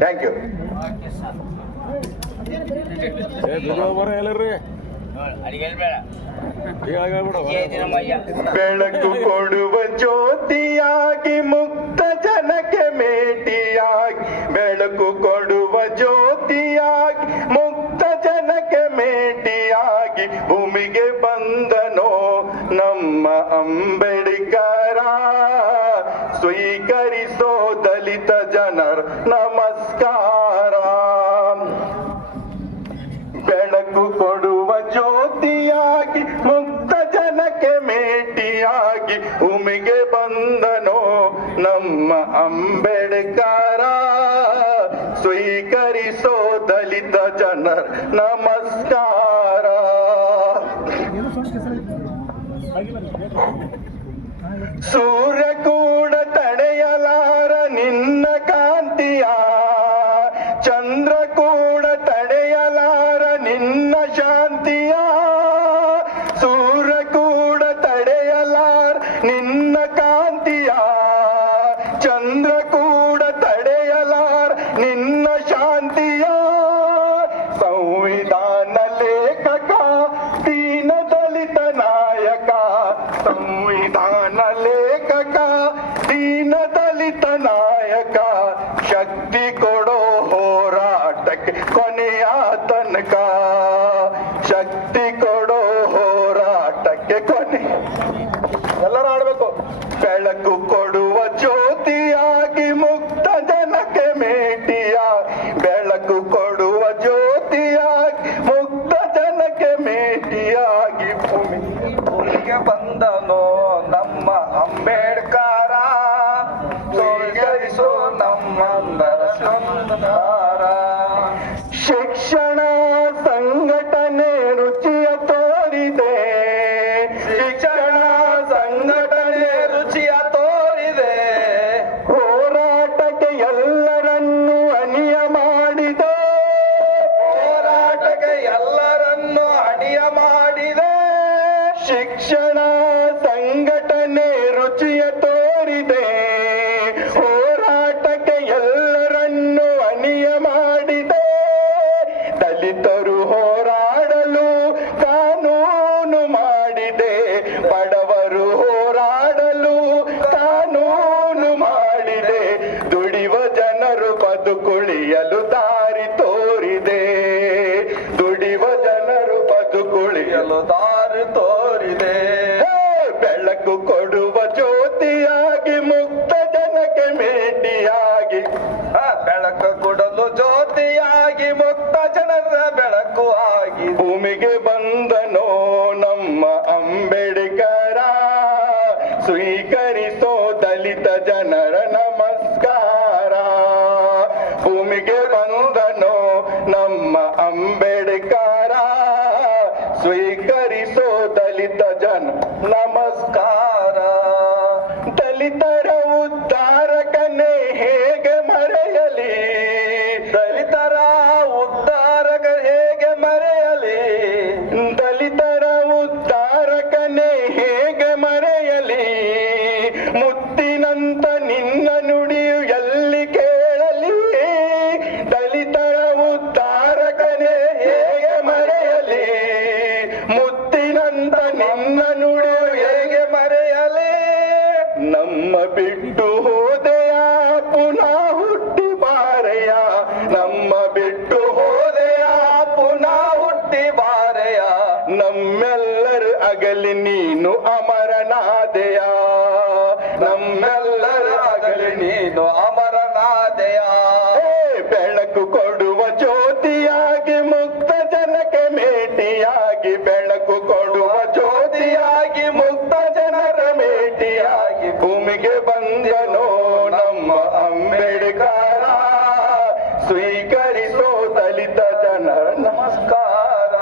Thank you. ಬೆಳಕು ಕೊಡುವ ಜ್ಯೋತಿಯಾಗಿ ಮುಕ್ತ ಜನಕ್ಕೆ ಮೇಟಿಯಾಗಿ, ಬೆಳಕು ಕೊಡುವ ಜ್ಯೋತಿಯಾಗಿ ಮುಕ್ತ ಜನಕ್ಕೆ ಮೇಟಿಯಾಗಿ ಭೂಮಿಗೆ ಬಂದನೋ ನಮ್ಮ ಅಂಬೇಡ್ಕರ. ಸ್ವೀಕರಿಸೋ ದಲಿತ ಜನರ ನಮಸ್ಕಾರ. ಬೆಳಕು ಕೊಡುವ ಜ್ಯೋತಿಯಾಗಿ ಮುಕ್ತ ಜನಕ್ಕೆ ಮೇಟಿಯಾಗಿ ಭೂಮಿಗೆ ಬಂದನೋ ನಮ್ಮ ಅಂಬೇಡ್ಕರ. ಸ್ವೀಕರಿಸೋ ದಲಿತ ಜನರ ನಮಸ್ಕಾರ. ಸೂರ್ಯ ಕೂಡ ತಡೆಯಲಾರ ನಿನ್ನ ಕಾಂತಿಯ, ಚಂದ್ರ ಕೂಡ ತಡೆಯಲಾರ ನಿನ್ನ ಶಾಂತಿಯ. ಸೂರ್ಯ ಕೂಡ ತಡೆಯಲಾರ ನಿನ್ನ ಕಾಂತಿಯ, ಚಂದ್ರ ಕೂಡ ತಡೆಯಲಾರ ನಿನ್ನ ಶಾಂತಿಯ. ಸಂವಿಧಾನ ಲೇಖಕ ದೀನ ದಲಿತ ನಾಯಕ, ಸಂವಿಧಾನ ಲೇಖಕ ದೀನ ದಲಿತ ನಾಯಕ. ಶಕ್ತಿ ಕೊಡೋ ಹೋರಾಟಕ್ಕೆ ಕೊನೆಯ ತನಕ, ಶಕ್ತಿ ಕೊಡೋ ಹೋರಾಟಕ್ಕೆ ಕೊನೆ. ಎಲ್ಲರೂ ಆಡ್ಬೇಕು. ಬೆಳಕು ಕೊಡುವ ಜ್ಯೋತಿಯಾಗಿ ಮುಕ್ತ ಜನಕ್ಕೆ ಮೇಟಿಯ, ಬೆಳಕು ಕೊಡುವ ಜ್ಯೋತಿಯಾಗಿ ಮುಕ್ತ ಜನಕ್ಕೆ ಮೇಟಿಯಾಗಿ ಭೂಮಿಗೆ ಬಂದನೋ ನಮ್ಮ ಅಂಬೇಡ್ಕರ. ಸ್ವೀಕರಿಸೋ ನಮ್ಮಂದರ ಸಂಸ್ಕಾರ. ಶಿಕ್ಷಣ ಸಂಘಟನೆ ರುಚಿಯ ತೋರಿದೆ, ಶಿಕ್ಷಣ ಸಂಘಟನೆ ರುಚಿಯ ತೋರಿದೆ. ಹೋರಾಟಕ್ಕೆ ಎಲ್ಲರನ್ನೂ ಅಣಿಯ ಮಾಡಿದೆ, ಹೋರಾಟಕ್ಕೆ ಎಲ್ಲರನ್ನೂ ಅಣಿಯ ಮಾಡಿದೆ. ಶಿಕ್ಷಣ ಸಂಘಟನೆ ರುಚಿಯ ತೋರಿದೆ, ಹೋರಾಟಕ್ಕೆ ಎಲ್ಲರನ್ನೂ ಅಣಿಯ ಮಾಡಿದೆ. ದಲಿತರು ಹೋರಾಡಲು ಕಾನೂನು ಮಾಡಿದೆ, ಬಡವರು ಹೋರಾಡಲು ಕಾನೂನು ಮಾಡಿದೆ. ದುಡಿಯುವ ಜನರು ಬದುಕುಳಿಯಲು ದಾರಿ ತೋರಿದೆ, ದುಡಿಯುವ ಜನರು ಬದುಕುಳಿಯಲು ದಾರಿ ತೋರಿದೆ. ಬೆಳಕು ಕೊಡುವ ಜ್ಯೋತಿಯಾಗಿ ಮುಕ್ತ ಜನಕ್ಕೆ ಮೇಟಿಯಾಗಿ, ಬೆಳಕು ಕೊಡಲು ಜ್ಯೋತಿಯಾಗಿ ಮುಕ್ತ ಜನರ ಬೆಳಕು ಆಗಿ ಭೂಮಿಗೆ ಬಂದನೋ ನಮ್ಮ ಅಂಬೇಡ್ಕರ. ಸ್ವೀಕರಿಸೋ ದಲಿತ ಜನರ ನಮಸ್ಕಾರ. ಭೂಮಿಗೆ ಬಂದನೋ ನಮ್ಮ ಅಂಬೇಡ್ಕರ. ಸ್ವೀಕರಿಸೋ ದಲಿತ ಜನ ನಮಸ್ಕಾರ. ದಲಿತರ ಉದ್ಧಾರಕನೇ ಹೇಗೆ ಮರೆಯಲಿ, ದಲಿತರ ಉದ್ಧಾರಕ ಹೇಗೆ ಮರೆಯಲಿ, ದಲಿತರ ಉದ್ಧಾರಕನೇ ಹೇಗೆ ಮರೆಯಲಿ. ಮುತ್ತಿನಂತ ನಿನ್ನ ನುಡಿಯು ಎಲ್ಲಿ ಕೇಳಲಿ, ದಲಿತರ ಉದ್ಧಾರಕನೇ ಹೇಗೆ ಮರೆಯಲಿ. ಮುತ್ತಿನಂತ ನಿನ್ನ ನುಡಿಯು ಹೇಗೆ ಮರೆಯಲಿ. ನಮ್ಮ ಬಿಟ್ಟು ಹೋದೆಯ ಪುನಃ ಹುಟ್ಟಿ ಬಾರೆಯ, ನಮ್ಮ ಬಿಟ್ಟು ಹೋದೆಯ ಪುನಃ ಹುಟ್ಟಿ ಬಾರೆಯ. ನಮ್ಮೆಲ್ಲರ ಅಗಲಿ ನೀನು ಅಮರನಾದೆಯ, ನಮ್ಮೆಲ್ಲರ ಅಗಲಿ ನೀನು ಅಮರನಾದೆಯ. ಬೆಳಕು ಕೊಡುವ ಜ್ಯೋತಿಯಾಗಿ ಮುಕ್ತ ಜನಕ್ಕೆ ಮೇಟಿಯಾಗಿ, ಬೆಳಕು ಕೊಡುವ ಜ್ಯೋತಿಯಾಗಿ ಮುಕ್ತ ಜನರ ಮೇಟಿಯಾಗಿ ಭೂಮಿಗೆ ಬಂದನೋ ನಮ್ಮ ಅಂಬೇಡ್ಕರ. ಸ್ವೀಕರಿಸೋ ದಲಿತ ಜನರ ನಮಸ್ಕಾರ.